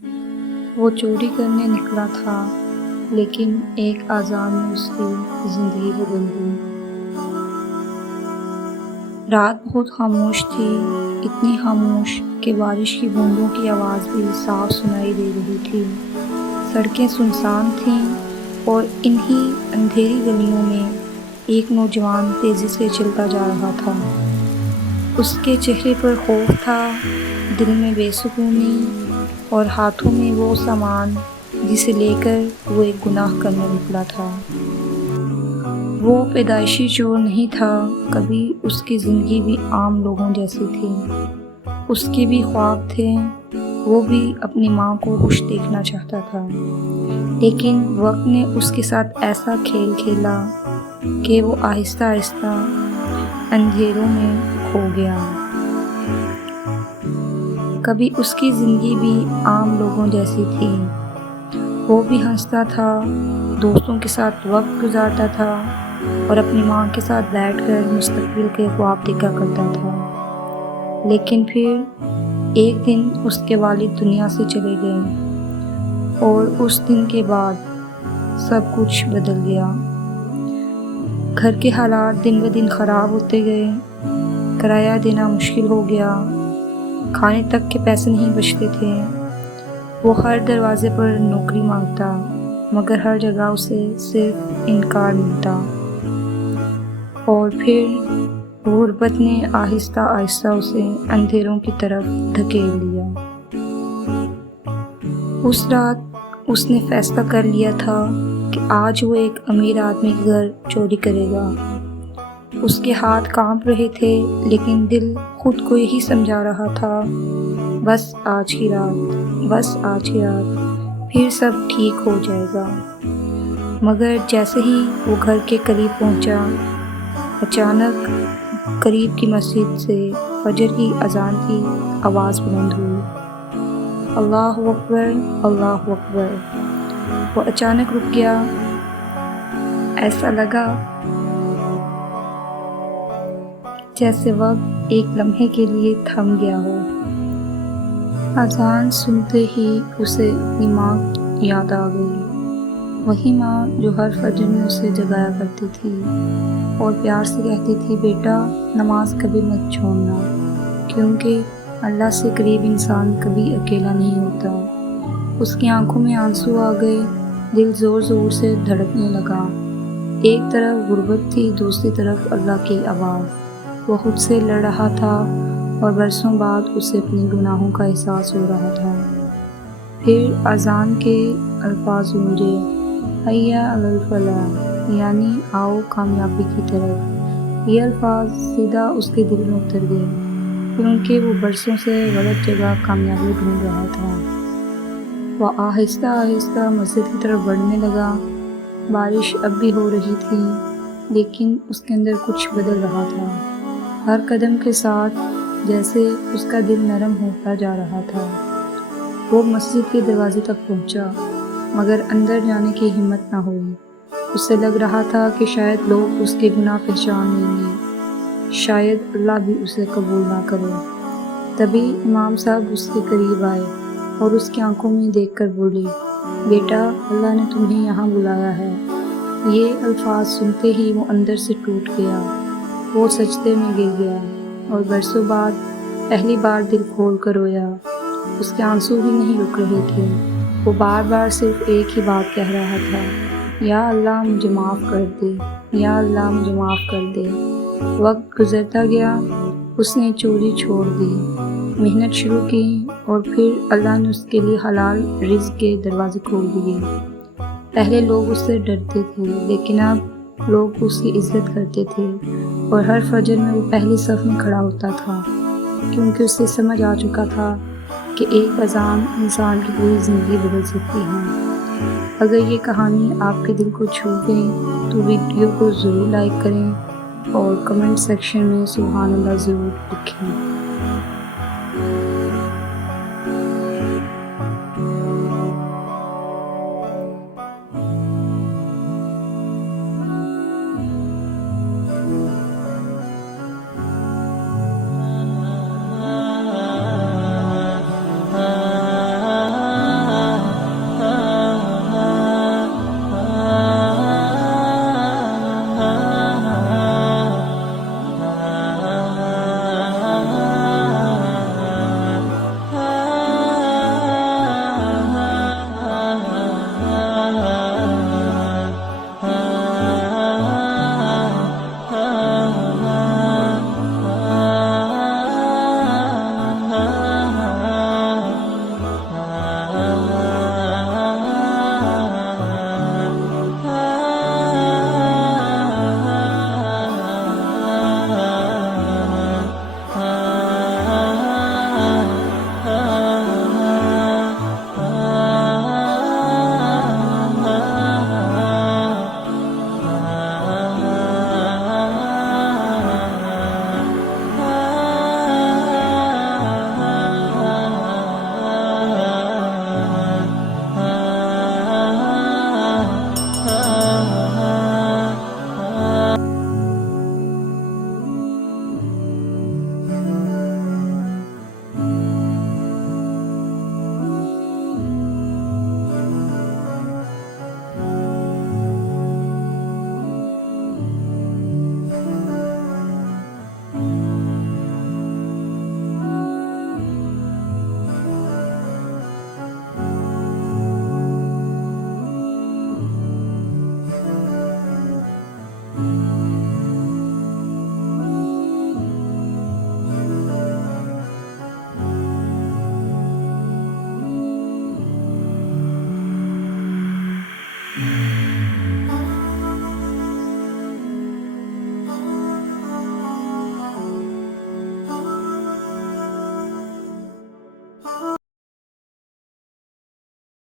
وہ چوری کرنے نکلا تھا، لیکن ایک اذان نے اس کی زندگی بدل دی۔ رات بہت خاموش تھی، اتنی خاموش کہ بارش کی بوندوں کی آواز بھی صاف سنائی دے رہی تھی۔ سڑکیں سنسان تھیں اور انہی اندھیری گلیوں میں ایک نوجوان تیزی سے چلتا جا رہا تھا۔ اس کے چہرے پر خوف تھا، دل میں بے سکونی، اور ہاتھوں میں وہ سامان جسے لے کر وہ ایک گناہ کرنے نکلا تھا۔ وہ پیدائشی چور نہیں تھا، کبھی اس کی زندگی بھی عام لوگوں جیسی تھی۔ اس کے بھی خواب تھے، وہ بھی اپنی ماں کو خوش دیکھنا چاہتا تھا، لیکن وقت نے اس کے ساتھ ایسا کھیل کھیلا کہ وہ آہستہ آہستہ اندھیروں میں کھو گیا۔ کبھی اس کی زندگی بھی عام لوگوں جیسی تھی، وہ بھی ہنستا تھا، دوستوں کے ساتھ وقت گزارتا تھا اور اپنی ماں کے ساتھ بیٹھ کر مستقبل کے خواب دیکھا کرتا تھا۔ لیکن پھر ایک دن اس کے والد دنیا سے چلے گئے اور اس دن کے بعد سب کچھ بدل گیا۔ گھر کے حالات دن بدن خراب ہوتے گئے، کرایہ دینا مشکل ہو گیا، کھانے تک کے پیسے نہیں بچتے تھے۔ وہ ہر دروازے پر نوکری مانگتا، مگر ہر جگہ اسے صرف انکار ملتا۔ اور پھر غربت نے آہستہ آہستہ اسے اندھیروں کی طرف دھکیل دیا۔ اس رات اس نے فیصلہ کر لیا تھا کہ آج وہ ایک امیر آدمی کے گھر چوری کرے گا۔ اس کے ہاتھ کانپ رہے تھے، لیکن دل خود کو یہی سمجھا رہا تھا، بس آج کی رات، بس آج کی رات، پھر سب ٹھیک ہو جائے گا۔ مگر جیسے ہی وہ گھر کے قریب پہنچا، اچانک قریب کی مسجد سے فجر کی اذان کی آواز بلند ہوئی، اللہ اکبر، اللہ اکبر۔ وہ اچانک رک گیا، ایسا لگا جیسے وقت ایک لمحے کے لیے تھم گیا ہو۔ اذان سنتے ہی اسے اپنی ماں یاد آ گئی، وہی ماں جو ہر فجر میں اسے جگایا کرتی تھی اور پیار سے کہتی تھی، بیٹا نماز کبھی مت چھوڑنا، کیونکہ اللہ سے قریب انسان کبھی اکیلا نہیں ہوتا۔ اس کی آنکھوں میں آنسو آ گئے، دل زور زور سے دھڑکنے لگا۔ ایک طرف غربت تھی، دوسری طرف اللہ کی آواز۔ وہ خود سے لڑ رہا تھا اور برسوں بعد اسے اپنے گناہوں کا احساس ہو رہا تھا۔ پھر اذان کے الفاظ گونجے، حیا علی الفلاح، یعنی آؤ کامیابی کی طرف۔ یہ الفاظ سیدھا اس کے دل میں اتر گئے، کیونکہ وہ برسوں سے غلط جگہ کامیابی ڈھونڈ رہا تھا۔ وہ آہستہ آہستہ مسجد کی طرف بڑھنے لگا۔ بارش اب بھی ہو رہی تھی، لیکن اس کے اندر کچھ بدل رہا تھا۔ ہر قدم کے ساتھ جیسے اس کا دل نرم ہوتا جا رہا تھا۔ وہ مسجد کے دروازے تک پہنچا، مگر اندر جانے کی ہمت نہ ہوئی۔ اسے لگ رہا تھا کہ شاید لوگ اس کے گناہ پہچان لیں گے، شاید اللہ بھی اسے قبول نہ کرے۔ تبھی امام صاحب اس کے قریب آئے اور اس کی آنکھوں میں دیکھ کر بولے، بیٹا اللہ نے تمہیں یہاں بلایا ہے۔ یہ الفاظ سنتے ہی وہ اندر سے ٹوٹ گیا، وہ سجدے میں گر گیا اور برسوں بعد پہلی بار دل کھول کر رویا۔ اس کے آنسو بھی نہیں رک رہے تھے، وہ بار بار صرف ایک ہی بات کہہ رہا تھا، یا اللہ مجھے معاف کر دے، یا اللہ مجھے معاف کر دے۔ وقت گزرتا گیا، اس نے چوری چھوڑ دی، محنت شروع کی، اور پھر اللہ نے اس کے لیے حلال رزق کے دروازے کھول دیے۔ پہلے لوگ اس سے ڈرتے تھے، لیکن اب لوگ اس کی عزت کرتے تھے، اور ہر فجر میں وہ پہلی صف میں کھڑا ہوتا تھا، کیونکہ اسے سمجھ آ چکا تھا کہ ایک اذان انسان کی پوری زندگی بدل سکتی ہے۔ اگر یہ کہانی آپ کے دل کو چھو گئی تو ویڈیو کو ضرور لائک کریں اور کمنٹ سیکشن میں سبحان اللہ ضرور لکھیں۔